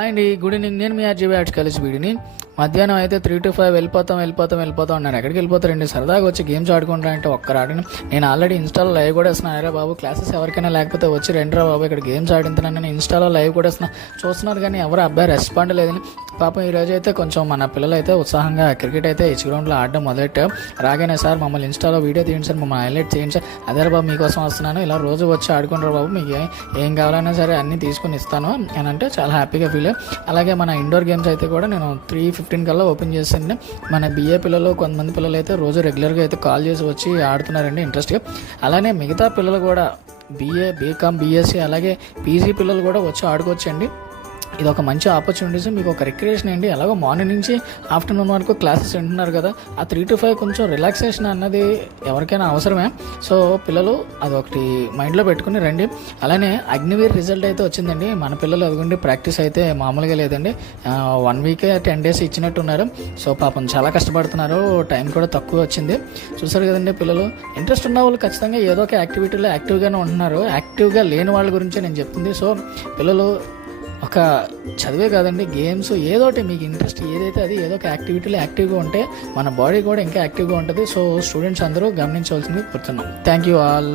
అండి good evening. నేను మీ RGV arts college వీడిని. మధ్యాహ్నం అయితే 3 to 5 వెళ్ళిపోతాం అన్నారు. ఎక్కడికి వెళ్ళిపోతారండి? సరదాగా వచ్చి గేమ్స్ ఆడుకుంటా అంటే ఒక్కరు ఆడిన. నేను ఆల్రెడీ ఇన్స్టాలో లైవ్ కూడా ఇస్తున్నాను. అరే బాబు క్లాసెస్ ఎవరికైనా లేకపోతే వచ్చి రెండ్రా బాబు ఇక్కడ గేమ్స్ ఆడింటున్నాను. నేను ఇన్స్టాలో లైవ్ కూడా ఇస్తున్నా. చూస్తున్నారు కానీ ఎవరు అబ్బాయి రెస్పాండ్ లేదని. పాపం ఈరోజు అయితే కొంచెం మన పిల్లలు అయితే ఉత్సాహంగా క్రికెట్ అయితే హెచ్ గ్రౌండ్లో ఆడడం మొదలెట్టారు. రాగానే సార్ మమ్మల్ని ఇన్స్టాలో వీడియో తీయండి సార్, మమ్మల్ని హైలైట్ చేయండి సార్. అదే బాబు మీకోసం వస్తున్నాను, ఇలా రోజు వచ్చి ఆడుకుంటారు బాబు, మీకు ఏం కావాలన్నా సరే అన్నీ తీసుకుని ఇస్తాను అని అంటే చాలా హ్యాపీగా ఫీల్. అలాగే మన ఇండోర్ గేమ్స్ అయితే కూడా నేను 3:15 కల్లా ఓపెన్ చేశాను. మన బిఏ పిల్లలు కొంతమంది పిల్లలు అయితే రోజు రెగ్యులర్గా అయితే కాల్ చేసి వచ్చి ఆడుతున్నారండి ఇంట్రెస్ట్గా. అలానే మిగతా పిల్లలు కూడా బిఏ, బీకామ్, బీఎస్సీ అలాగే పీజీ పిల్లలు కూడా వచ్చి ఆడుకోవచ్చండి. ఇది ఒక మంచి ఆపర్చునిటీస్, మీకు ఒక రిక్రియేషన్ అండి. అలాగే మార్నింగ్ నుంచి ఆఫ్టర్నూన్ వరకు క్లాసెస్ వింటున్నారు కదా, ఆ 3 to 5 కొంచెం రిలాక్సేషన్ అన్నది ఎవరికైనా అవసరమే. సో పిల్లలు అదొకటి మైండ్లో పెట్టుకుని రండి. అలానే అగ్నివీర్ రిజల్ట్ అయితే వచ్చిందండి. మన పిల్లలు అదిగోండి ప్రాక్టీస్ అయితే మామూలుగా లేదండి. 1 week 10 days ఇచ్చినట్టున్నారు. సో పాపం చాలా కష్టపడుతున్నారు, టైం కూడా తక్కువ వచ్చింది. చూసారు కదండి, పిల్లలు ఇంట్రెస్ట్ ఉన్న వాళ్ళు ఖచ్చితంగా ఏదో ఒక యాక్టివిటీలో యాక్టివ్గానే ఉంటున్నారు. యాక్టివ్గా లేని వాళ్ళ గురించే నేను చెప్తుంది. సో పిల్లలు ఒక చదివే కాదండి, గేమ్స్ ఏదోటి మీకు ఇంట్రెస్ట్ ఏదైతే అది ఏదో ఒక యాక్టివిటీలో యాక్టివ్గా ఉంటే మన బాడీ కూడా ఇంకా యాక్టివ్గా ఉంటుంది. సో స్టూడెంట్స్ అందరూ గమనించవలసింది కోరుతున్నాం. Thank you all.